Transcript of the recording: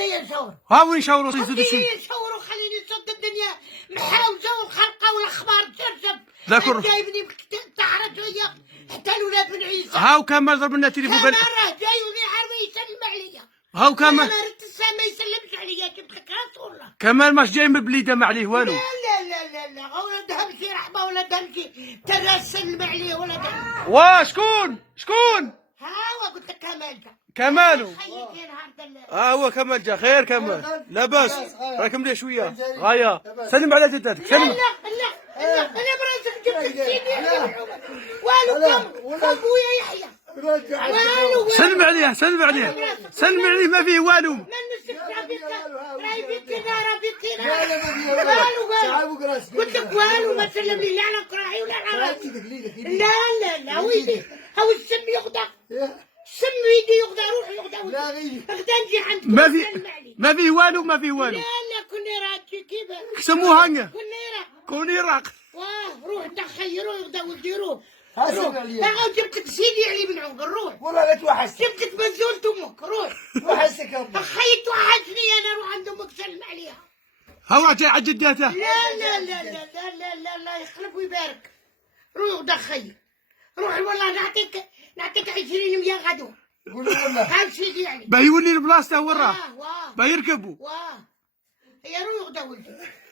هكذا نشاور. ها وين نشاوروا سيدي خليني شي نشاور وخليني نصد الدنيا محاوجه والخرقه والاخبار تجرجب. ذاك جايبني تعرف شويه حتى الولاد بن عيسى. هاو كمال ضرب لنا التليفون كمال قال راه جاي ونهار ما يسلم عليا. هاو كمال انا ريت الساعه ما يسلمش عليا جبت لك راس والله. كمال ماش جاي من البليده ما عليه والو. لا ولاد همشي رحمه ولاد همشي ترى سلم عليه ولاد. شكون ها قلت لك كمال جا. كمالو خيك نهار دل. هو كمال جا خير كمال لاباس راكم ليه شويه غايه سلم على جدتك لا سلم لا براسك جبت سيدي والو كم ابويا يحيى والو سلم عليه ما فيه والو. من نسك راي بيتنا والو قلت لك والو ما سلم لي لا على كراعي ولا على راسي. لا ويدي هو السم يغدى سم يدي يغدى روح يغدى لا غير غدا نجي عندك ما فيه والو لا كوني راكي كيف سموها هنا كوني راق واه روح تخيروا يغدا ولدي روح حاسب عليا تعال جبت لك سيدي علي بن عمر روح والله لا توحشت جبت لك بزولت امك روح توحشتك يا ابو خيت وحشني انا روح عند امك سلم عليها. هو جاي على جدته لا يخلف ويبارك. روح دخل روح والله نعطيك 20 100 غدوه. قولوا والله هاي سيدي علي بيولي لبلاصته وراه واه بيركبوا واه هي روح دا ولدي